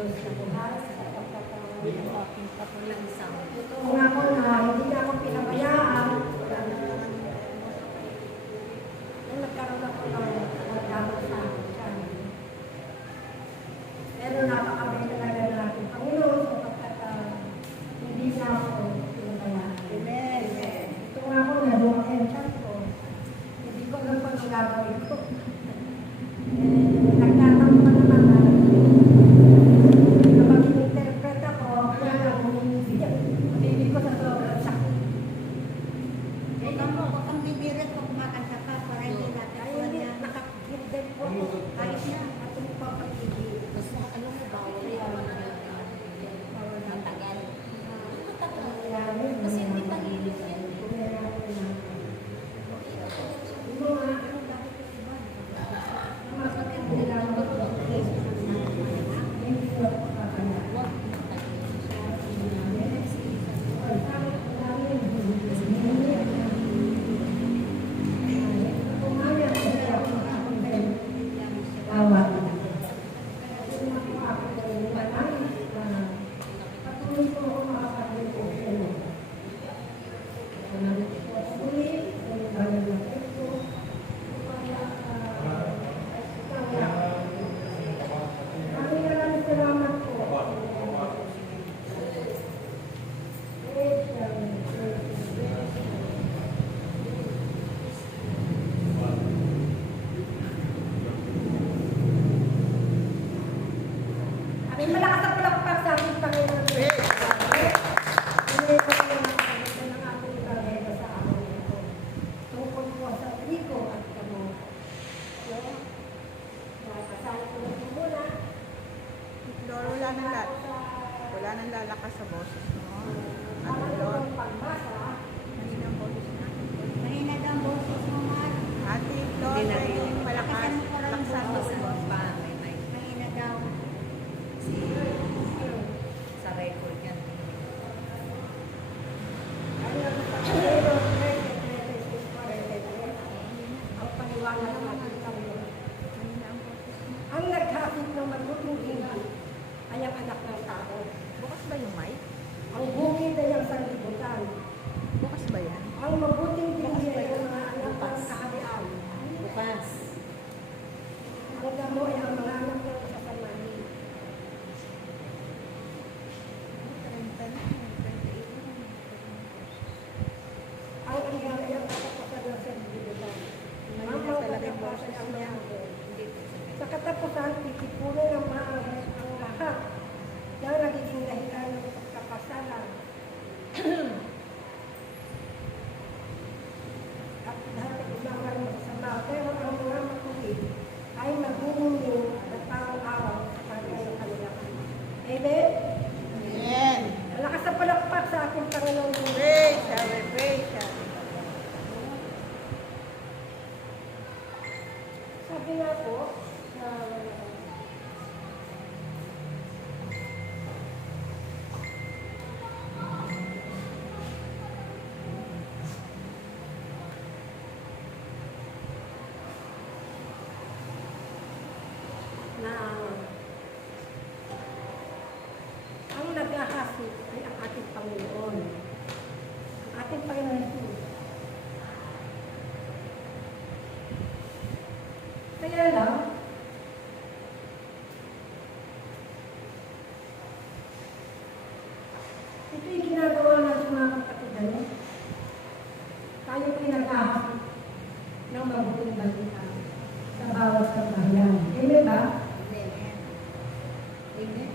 Diyos na buhay sa pagkakataon ng aking kapalansang. Kung ako na hindi na ako pinabayaan, nung nagkaroon ako ng magdamot sa akin. Pero napakabay talaga ng ating Panginoon sapagkat hindi na ako pinabayaan. Amen. Ito nga ako na dumakensya ko. Hindi ko alam pa ang gagawin ko. Nagtatanong pa naman na kapag in-interpret ako, kaya lang hindi ko sa sobrang sakit. Huwag kang bibirit kung kumakanta ka para hindi natin Ay, kuha hindi, niya. nakakita po ako. Kahit na, at magpapagigil. Basta alam mo ba, matagal. Kasi hindi pangilip yan. May malakas ang palakpak sa ating Panginoon. Hindi ko ng ating Ebanghelyo sa amin ito. Tungkol po sa trigo at kamote. So, pasahin ko na po muna. Lord, wala nang lalakas sa boses mo. At Para Lord, naman pagbasa, mahina ang boses natin. Mahina daw ang boses mo, Mar. Ate, Lord, pwedeng malakas. Laksan mo sa Laksan. mahina daw. Sa record yan. ayun sa Panginoon, ang paniwala ng ating Panginoon. Mahina ang boses mo. Ang naghatid ng mabuting hinggil ay ang anak ng tao. Bukas ba yung mic? Ang bukid ay ang sanlibutan. Bukas ba yan? Ang mabuting hinggil ay ang mga anak ng kaharian. Bukas. Ang damo ay ang mga anak ng kasamahin. 30 na, 28 na. Ang iyan ay ang katapusan ng sanlibutan. Ang Mahina mga talaga yung katapusan boses ay ang niya. mga sa katapusan, titipunin ng mga anghel ang lahat na nagiging dahilan ng pagkapasalan. At lahat ng ulangan masama, pero ang mga matuwid ay magbubungin at parang araw sa kanya ng kanilang. Amen? Amen. Malakas ang palakpak sa ating Panginoon. Praise, shall we praise, shall we? Sabi nga po, na ang naghahasit ay ang ating Panginoon. Ang ating Panginoon Jesus. Kaya lang, ito yung ginagawa natin mga kapatid. Tayo pinag-ahapit ng mabuting balita sa bawat kabahayan. Amen ba? Amen. Amen.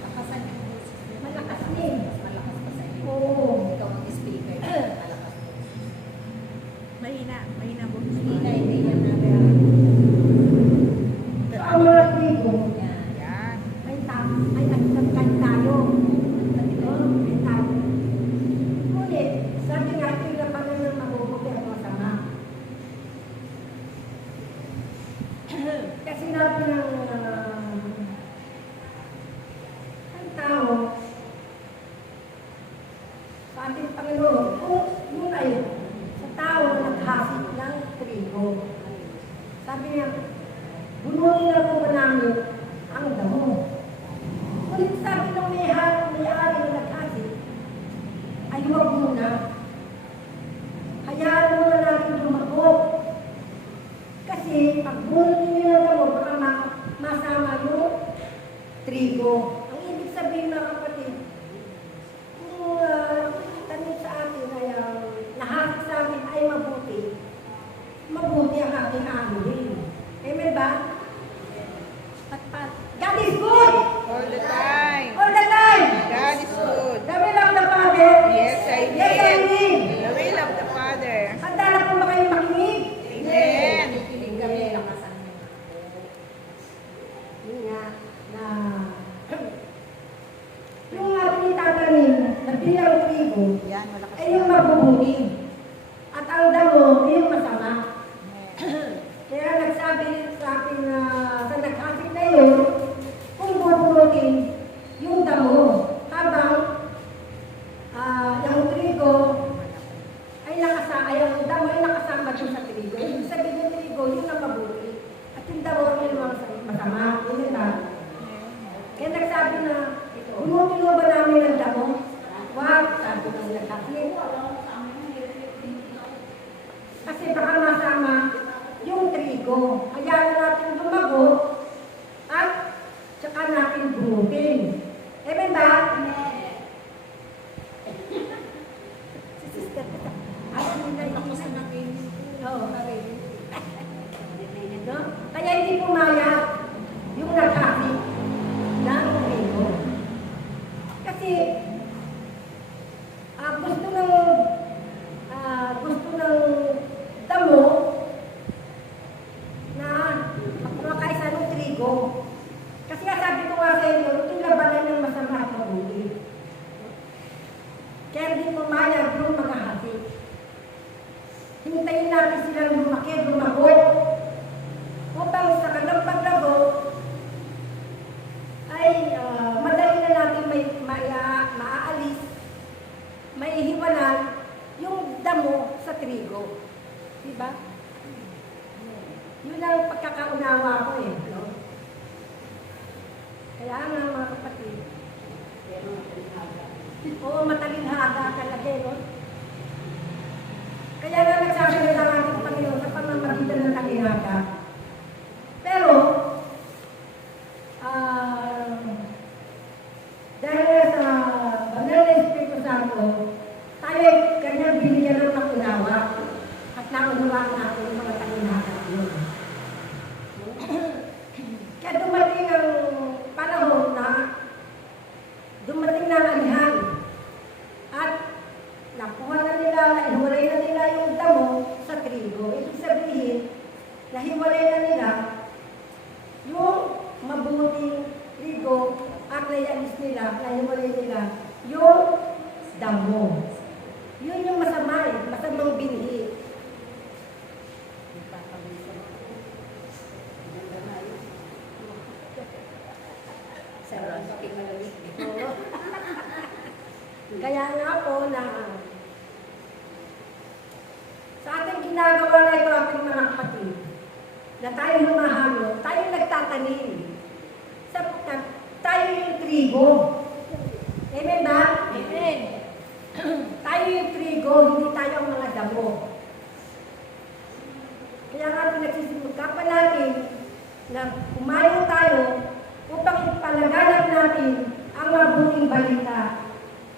Lakasan yung boses mo. Malakas din. Malakas pa sa iyo. Oo. Ikaw ang speaker. Malakas. Mahina ang boses mo. Hindi yan na. So, ang mga trigo Yan. Yan. ay nagtagkan tayo. Ay tayo. Ngunit, sabi nga, tinapanan ng mabubuti at masama. Kasi sinabi ng ang tao sa ating Panginoon, kung yun ay sa tao na naghasik ng trigo. Sabi niya, bunuin na po namin ang damo. trigo. Ang ibig sabihin mga kapatid, kung tanim sa atin ay nahati sa atin ay mabuti, mabuti ang ating amin. Amen ba? Pat. God is good! All the time. All the time! God is good. The will of the Father. Yes, I Yes, I did. did. The will of the Father. Handa na po ba kayo makinig? Amen. Kikinig kami. Yun nga, na yung ating itatanim na bilang trigo Yan, malakas. ay yung mabubuti. At ang damo ay yung masama. Kaya nagsabi sa akin na sa nag-asin na yun, kung bubunutin yung damo habang yung trigo ay ang damo ay nakasama dun sa trigo. Ibig sabihin yung trigo, yun ang mabuti. At yung damo yun ang masama. Yun yung damo. Kaya nagsabi na, bunutin mo ba namin ang damo? Wag, sabi ko nag-asin. Kasi baka masama yung trigo. Kaya natin lumago at tsaka natin bunutin. Amen ba? Si sister ko. Ay, hindi na ako sa natin. Oo, kami. No? Kaya hindi pumayag yung nagkasi ng trigo. Kasi gusto ng damo na makaisa ng trigo. Kasi sabi ko nga sa inyo, ito yung labanan ng masama at mabuti. Kaya hindi pumayag yung maghahati. Hintayin natin silang lumaki, lumago. Upang sa kanilang paglago, ay madali na natin maaalis, maihiwanan yung damo sa trigo. Diba? Yun ang pagkakaunawa ko eh. No? Kaya nga mga kapatid, matalinhaga talaga no? Kaya nga nagsabi na lang ating Panginoon sa pamamagitan ng talinhaga. Pero, dahil sa banal na Espiritu Santo, tayo kanyang binigyan ng pag-unawa at naunawaan natin yung mga talinhaga yun. Kaya dumating ang panahon na dumating na ang anihan at nakuha na nila, nahiwalay na nila yung damo sa trigo. Ibig sabihin, nahiwalay na nila yung mabuting trigo at naialis nila, nahiwalay nila yung damo. Yun yung masama eh, masamang binhi. Kaya nga po na sa ating ginagawa na ito ating mga kapatid, na tayo humahalo, tayo nagtatanim. Sapagkat tayo yung trigo. Amen ba? Amen. Tayo yung trigo, hindi tayo ang mga damo. Kaya nga pinagsisimula pa natin na umayon tayo upang ipalaganap natin ang mabuting balita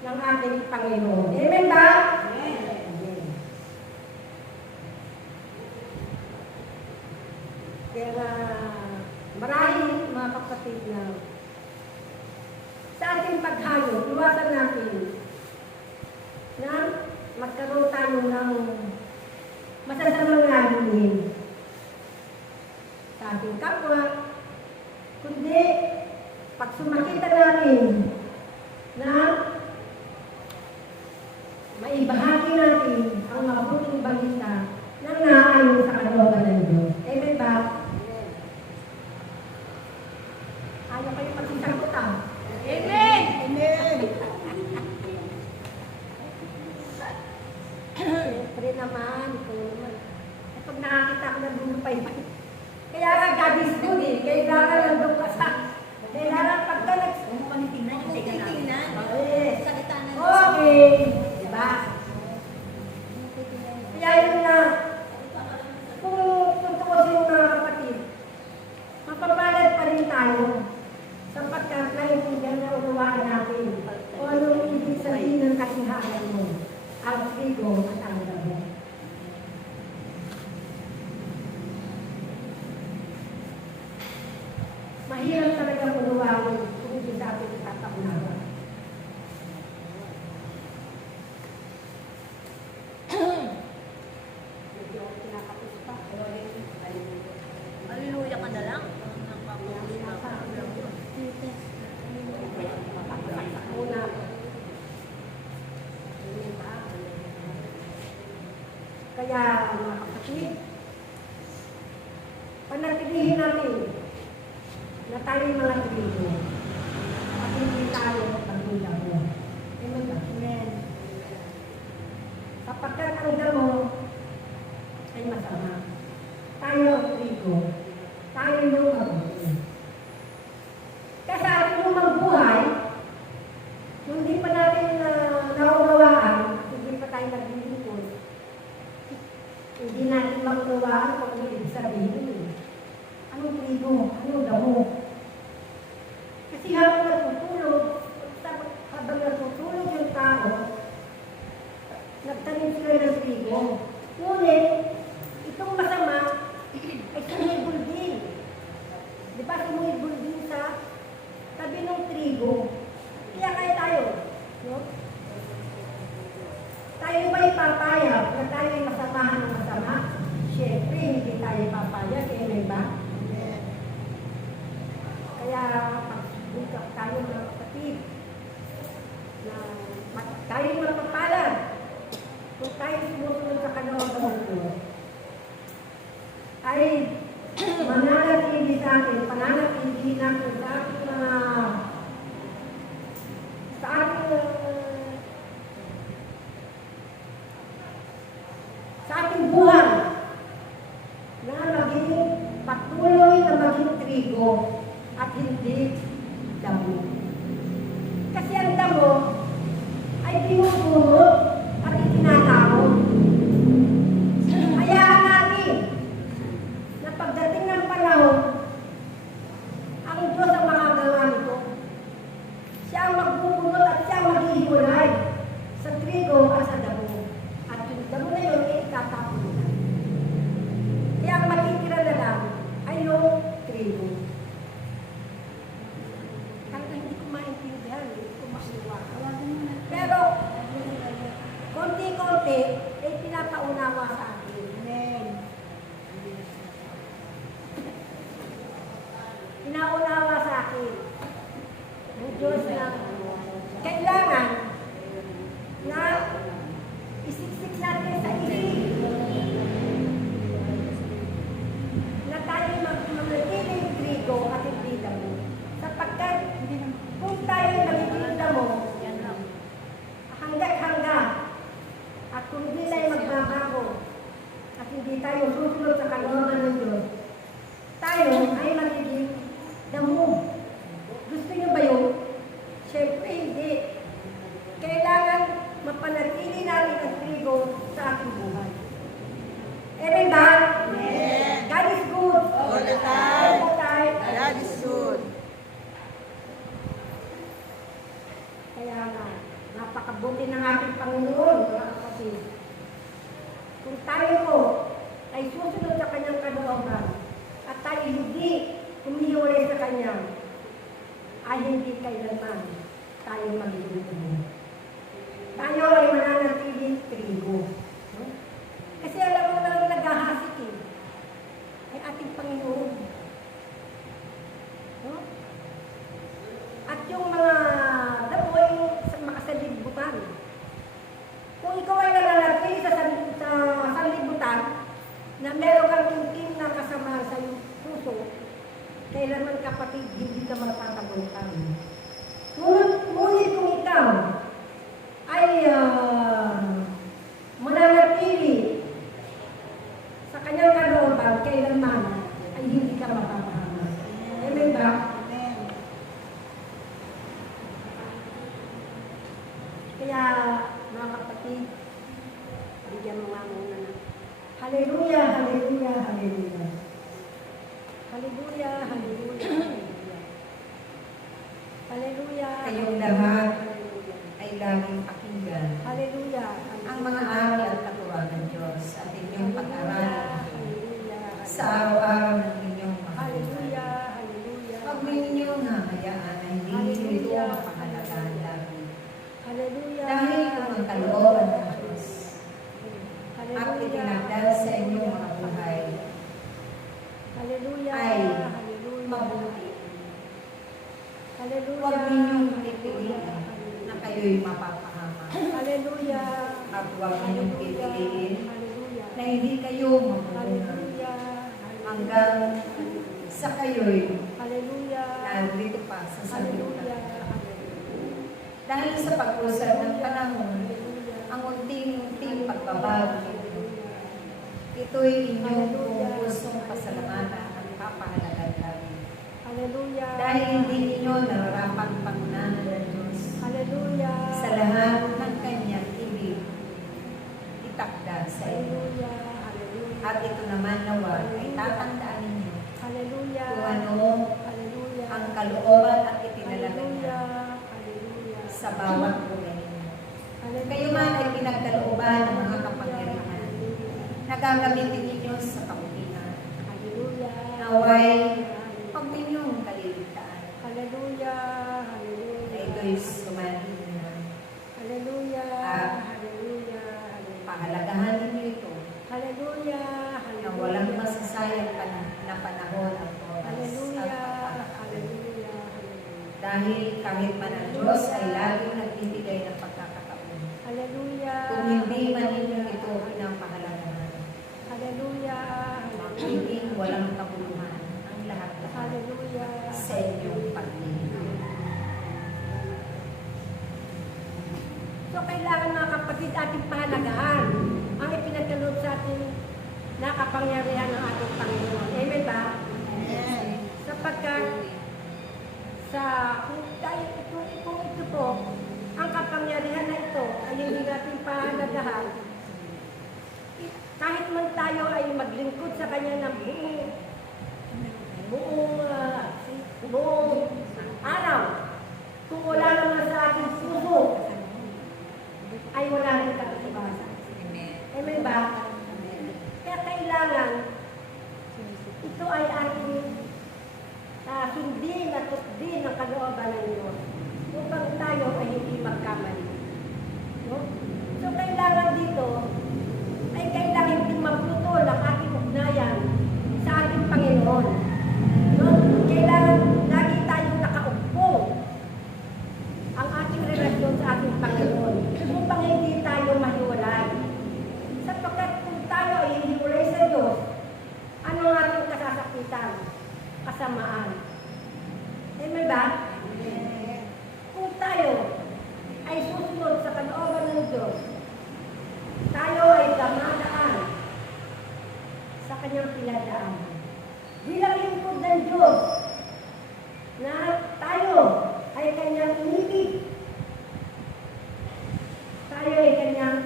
ng ating Panginoon. Amen ba? Amen. Kaya marahil mga kapatid na sa ating paghayo, iwasan natin na magkaroon tayo ng masasamang lalungin sa ating kapwa, kundi pag sumakita natin na maibahagi natin ang mabuting balita ng naayon sa kalooban ng Diyos. Amen ba? Ayaw kayo magsisagot ah. Amen! Amen! Siyempre naman, ikaw naman. Pag nakakita ko ng bumupay pa. Kaya nga, God is good eh. Kailangan nandun ka sa... Kailangan pagka Panitingnan yung titingnan. Yes. Sa kita ng Okay. Diba? Kaya yun na, kung tutukosin mga kapatid, mapapalad pa rin tayo sapagkat trigo at ang damo. Mahirap talaga unawain kung hindi natin itataunawa. Medyo kinakapos pa. Hallelujah ka na lang. Muna. Diba? Kaya mga kapatid, panatilihin natin na tayo mga trigo at hindi tayo pagdamo. Amen ba? Amen. Sapagkat ang damo ay masama. Tayo ang trigo. Tayo yung mabuti. Kasi ating lumang buhay, kung hindi pa natin naunawaan, hindi pa tayo naglilingkod, hindi natin maunawaan kung ano ibig sabihin. Anong trigo? Anong damo? Kasi habang natutulog yung tao, nagtanim sila ng trigo. Ngunit, itong masama ay sumibol din. Di ba sumibol din sa tabi ng trigo? Kaya tayo, no? Tayo ba ipapayag na tayo ay masamahan ng masama? Siyempre, hindi tayo ipapayag. Amen ba? Kaya, pag-bukak tayo mga kapatid, na tayo mga kapalad, kung tayo sumusunod sa kalooban ng Diyos, ay mananatili sa atin, pananatili natin sa ating sa ating buhay na maging patuloy na maging trigo at hindi damo. Kasi ang damo ay binubulot at itinatawag. Kaya natin na pagdating ng panahon, ang Diyos ang makagawa nito. Siya ang magbubulot at siya ang maghihiwalay sa trigo at sa damo. At yung damo na yun ay itatapon na. Kaya ang matitira na lang ay yung trigo. Kahit hindi ko maintindihan, hindi ko masiwa. Pero, konti-konti ay pinapaunawa sa akin. Amen. Pinaunawa sa akin ng Diyos na kailangan na isiksik natin sa isip na tayo manatiling trigo at hindi damo. Sapagkat kung tayo magiging damo, hanggat-hanggat at kung hindi tayo magbabago at hindi tayo susunod sa kalooban ng Diyos, tayo ay magiging damo. Gusto niyo ba yun? Siyempre hindi. Kailangan mapanatili natin ang trigo sa ating buhay. Amen ba? Amen. God is good. All the time. All the time. God is good. Kaya nga, napakabuti ng ating Panginoon, mga kapatid. Kung tayo po ay susunod sa kanyang kalooban at tayo hindi humihiwalay sa kanya, ay hindi kailanman tayo magiging. Tayo ay mananatiling trigo. No? Kasi alam mo na naghahasik ay ating Panginoon. No? At yung mga damo ay makasalibbutan. Kung ikaw ay nananatili sa sanlibutan, na meron kang tingting na kasama sa iyong puso, kailanman kapatid, hindi ka magtatagutan. Ngunit kung ikaw ay mananatili sa kanyang kalooban, kailanman ay hindi ka mapapahamak. Amen ba? Amen. Kaya, mga kapatid, bigyan mo nga muna na. Hallelujah, hallelujah, hallelujah. Hallelujah, hallelujah, hallelujah. Hallelujah. Kayong lahat Hallelujah. ay ay laging pakinggan Hallelujah. ang mga aral at katuruan ng Diyos at inyong pag-aralan Hallelujah. sa araw-araw ng inyong mabuhay. Hallelujah. Hallelujah. Huwag ninyong hahayaan na hindi ito mapangalagaan lagi. Hallelujah. Dahil kung ang kalooban ng Diyos at Hallelujah. itinagdal sa inyong mga buhay Hallelujah. ay Hallelujah. mabuti. Hallelujah. Huwag ninyong pipiliin na kayo'y mapapahama. Hallelujah. At huwag ninyong pipiliin Hallelujah. na hindi kayo mabubunan Hallelujah. hanggang sa kayo'y Hallelujah. nandito pa sa Hallelujah. sanlibutan. Dahil sa pag-usad ng panahon, ang unting-unting pagbabago nito, ito'y inyong pusong pasalamatan at papahalagan lagi. Hallelujah. Dahil hindi ninyo nararapat pangunahan ng Diyos Hallelujah. sa lahat ng kanyang ibig itakda sa inyo. Hallelujah. Hallelujah. At ito naman nawa ay tatandaan ninyo Hallelujah. kung ano Hallelujah. ang kalooban at itinalaga niya Hallelujah. sa bawat buhay ninyo. Hallelujah. Kayo man ay pinagkalooban ng mga kapangyarihan na gagamitin ninyo sa kabutihan. Hallelujah. Naway, huwag ninyong kaliligtaan Hallelujah. na Hallelujah. ito'y sumahin na. Hallelujah. Ah. Hallelujah. Pahalagahan ninyo ito Hallelujah. na walang masasayang na panahon at oras at Hallelujah. pagkakataon. Hallelujah. Dahil kahit man ang Diyos ay laging nagbibigay ng pagkakataon. Hallelujah. Kung hindi man ninyo ito pinapahalagahan, Hallelujah. magiging walang kabuluhan ang lahat-lahat Hallelujah. sa inyong paglilingkod. So, kailangan mga kapatid ating pahalagahan ang ipinagkaloob sa ating nakapangyarihan ng ating Panginoon. Amen ba? Amen. Sapagkat kung ito po, ang kapangyarihan na ito ay hindi natin pahalagahan, kahit man tayo ay maglingkod sa Kanya ng buong araw, kung wala naman sa ating puso, ay wala rin katutubasan. Amen ba? Kaya kailangan, ito ay ating sundin at tutdin ang kalooban ng Diyos upang tayo ay hindi magkamali. No? So kailangan dito, ay kailangan hindi maputol ang ating ugnayan sa ating Panginoon. No? Kailangan lagi tayong nakaugpong ang ating relasyon sa ating Panginoon upang hindi tayo mahiwalay. Sapagkat kung tayo ay hiwalay sa Diyos, ano ang ating kasasakitan? Kasamaan. Amen ba? Kung tayo ay susunod sa kalooban ng Diyos, tayo ay damadaan sa kanyang pinadaanan. Bilang lingkod ng Diyos, na tayo ay kanyang inibig, tayo ay kanyang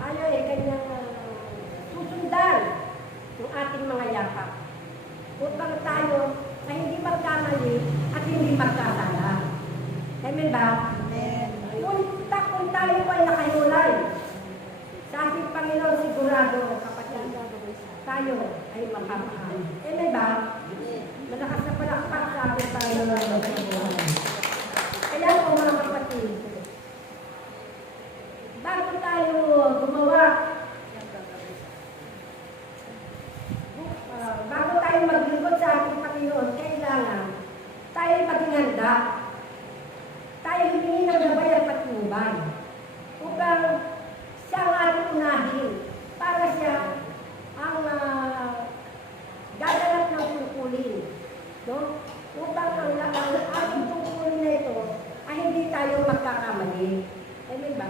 tayo ay kanyang susundan ng ating mga yakap upang tayo ay hindi magkamali at hindi magkasala. Amen ba? Amen. Kung tayo ay nakahiwalay sa ating Panginoon, sigurado, kapatid, tayo ay makamahal. Amen ba? Malakas na palakpak sa ating Panginoon. Kaya po mga kapatid, bago tayo gumawa, bago tayo maglingkod sa ating Panginoon, kailangan tayo maging handa. Tayo humingi ng gabay at patnubay upang siya ang ating unahin para siya ang gaganap ng tungkulin. No? Upang ang ating tungkulin na ito ay hindi tayo magkakamali. Amen ba?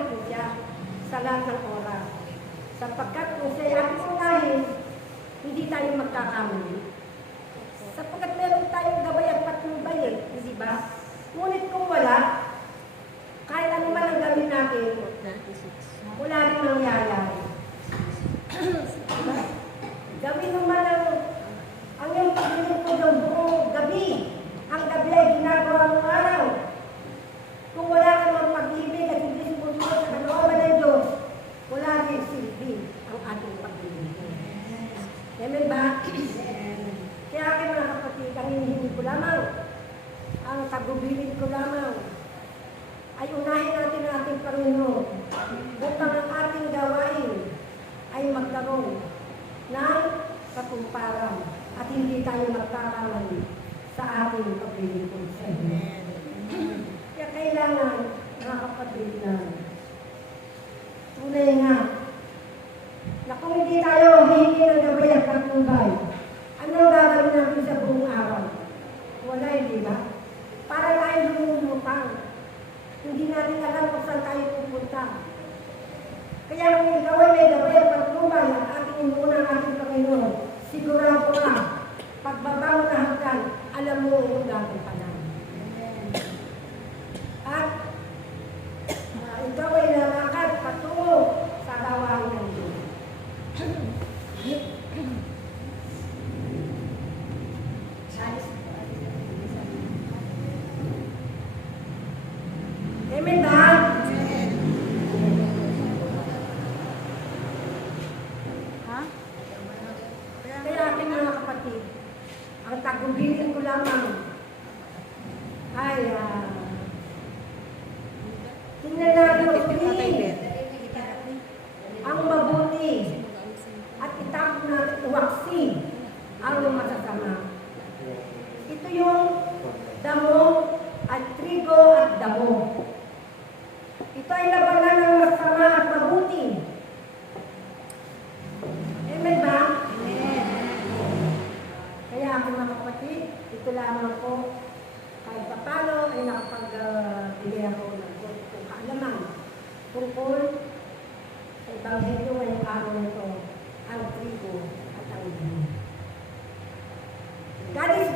unahin po siya sa lahat ng oras. Sapagkat kung siya ating unahin, hindi tayo magkakamali. Sapagkat meron tayong gabay at patnubay hindi ba? Ngunit kung wala, kahit ano man ang gawin natin, wala rin mangyayari. Diba? Gawin naman ang iyong paglilingkod ng buong gabi. Ang gabi ay ginagawa ng araw. Kung wala ka ng pag-ibig at hindi sumusunod sa kalooban ng Diyos, wala rin silbi ang ating paglilingkod. Amen ba? Kaya aking mga kapatid, ang hinihingi ko lamang, ang tagubilin ko lamang, ay unahin natin ang ating Panginoon upang ang ating gawain ay magkaroon ng katumparan at hindi tayo magkakamali sa ating paglilingkod sa Inyo. Kaya kailangan, mga kapatid, na tunay nga na kung hindi tayo hihingi ng gabay at patnubay, anong gagawin natin sa buong araw? Wala, hindi ba? Para tayo lumulutang. Hindi natin alam kung saan tayo pupunta. Kaya kung ikaw ay may gabay at patnubay at ating inuna ang ating Panginoon, sigurado ka, pagbaba mo na hanggang, alam mo yung gagawin ka na. At ikaw ay lalakad patungo sa gawain ng Diyos. Amen ba? Ha? Kaya aking mga kapatid, ang tagubilin ko lamang ay tingnan natin ulit ang mabuti at itapon natin uwaksi ang masasama. Ito yung damo at trigo at damo. Ito ay labanan ng masama at mabuti. Amen ba? Kaya ako mga kapatid, ito lamang po kahit papano ay nakapag-bigay ako ng kung kaalaman tungkol sa Ebanghelyo ngayong araw nito, ang trigo at ang damo. God is